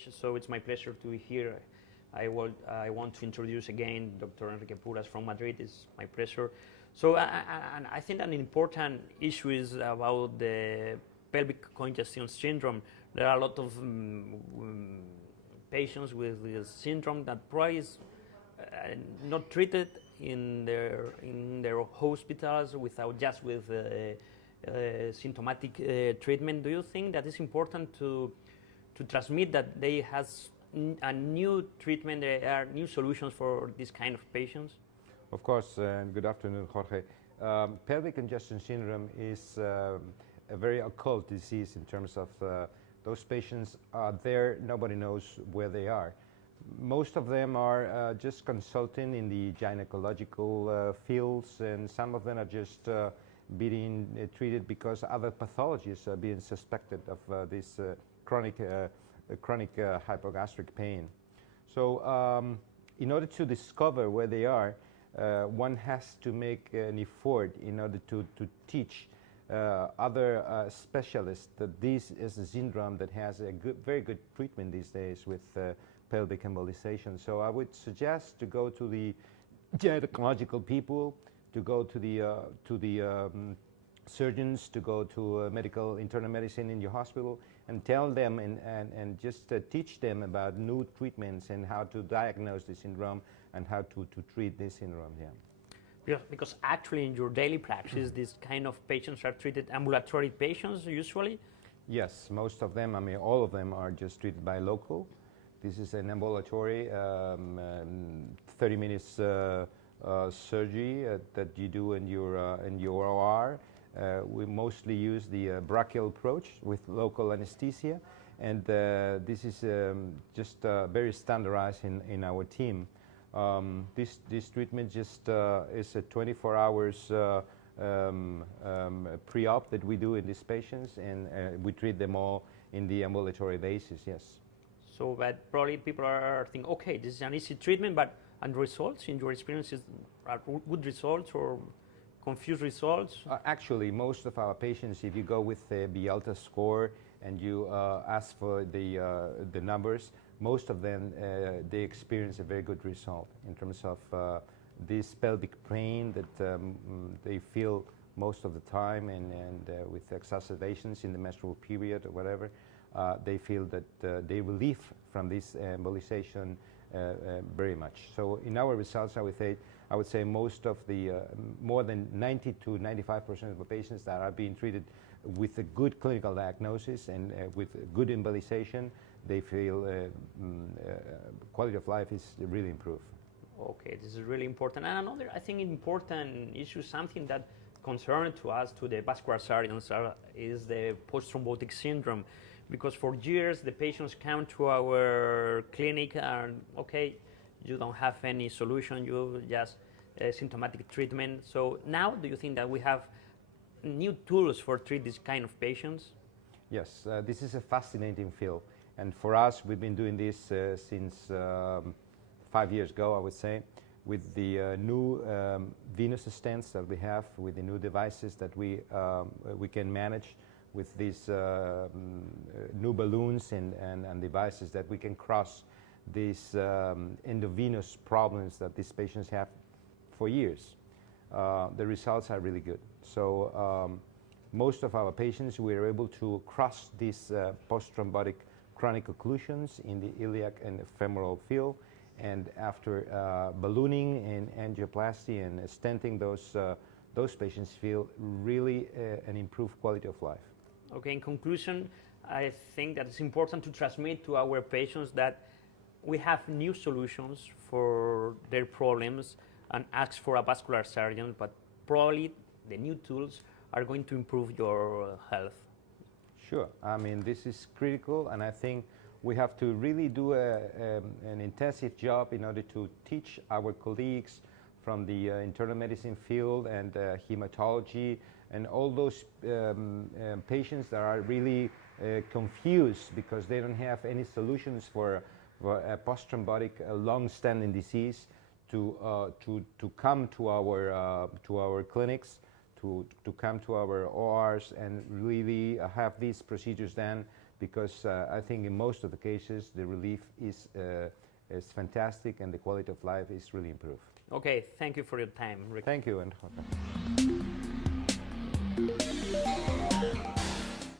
stage, so it's my pleasure to hear. I want to introduce again Dr. Enrique Puras from Madrid. It's my pleasure. So and I think an important issue is about the pelvic congestion syndrome. There are a lot of patients with this syndrome that probably is not treated in their hospitals with symptomatic treatment. Do you think that it's important to transmit that they has a new treatment, there are new solutions for this kind of patients? Of course, and good afternoon, Jorge. Pelvic congestion syndrome is a very occult disease in terms of those patients are there, nobody knows where they are. Most of them are just consulting in the gynecological fields, and some of them are just being treated because other pathologies are being suspected of this chronic hypogastric pain. So in order to discover where they are, one has to make an effort in order to teach other specialists that this is a syndrome that has a very good treatment these days with pelvic embolization. So I would suggest to go to the gynecological people, to go to the surgeons, to go to medical internal medicine in your hospital, and tell them and just teach them about new treatments and how to diagnose the syndrome and how to treat this syndrome. Yeah. Because actually in your daily practice, these kind of patients are treated ambulatory patients usually? Yes, most of them, I mean all of them are just treated by local. This is an ambulatory 30 minutes surgery that you do in your OR. We mostly use the brachial approach with local anesthesia, and this is just very standardized in our team. This treatment just is a 24 hours pre-op that we do in these patients, and we treat them all in the ambulatory basis, yes. So that probably people are thinking, okay, this is an easy treatment, but and results, in your experiences, are good results or confused results? Actually, most of our patients, if you go with the Bialta score and you ask for the numbers, most of them, they experience a very good result in terms of this pelvic pain that they feel most of the time, and with exacerbations in the menstrual period or whatever, they feel that they relief from this embolization very much. So in our results, I would say most of the, more than 90 to 95% of the patients that are being treated with a good clinical diagnosis and with good embolization, they feel quality of life is really improved. Okay, this is really important. And another, I think, important issue, something that concerns to us, to the vascular surgeons, is the post-thrombotic syndrome. Because for years, the patients come to our clinic and, okay, you don't have any solution, you just symptomatic treatment. So now, do you think that we have new tools for treat this kind of patients? Yes, this is a fascinating field. And for us, we've been doing this since 5 years ago, I would say, with the new venous stents that we have, with the new devices that we can manage, with these new balloons and devices that we can cross these endovenous problems that these patients have for years. The results are really good. So most of our patients, we are able to cross these post-thrombotic chronic occlusions in the iliac and femoral field, and after ballooning and angioplasty and stenting, those patients feel really an improved quality of life. Okay, in conclusion, I think that it's important to transmit to our patients that we have new solutions for their problems and ask for a vascular surgeon, but probably the new tools are going to improve your health. Sure, I mean, this is critical, and I think we have to really do an intensive job in order to teach our colleagues from the internal medicine field and hematology and all those patients that are really confused because they don't have any solutions for a post-thrombotic long-standing disease to come to our clinics, to come to our ORs and really have these procedures done because I think in most of the cases the relief is fantastic and the quality of life is really improved. Okay, thank you for your time, Enrique. Thank you, Enrique.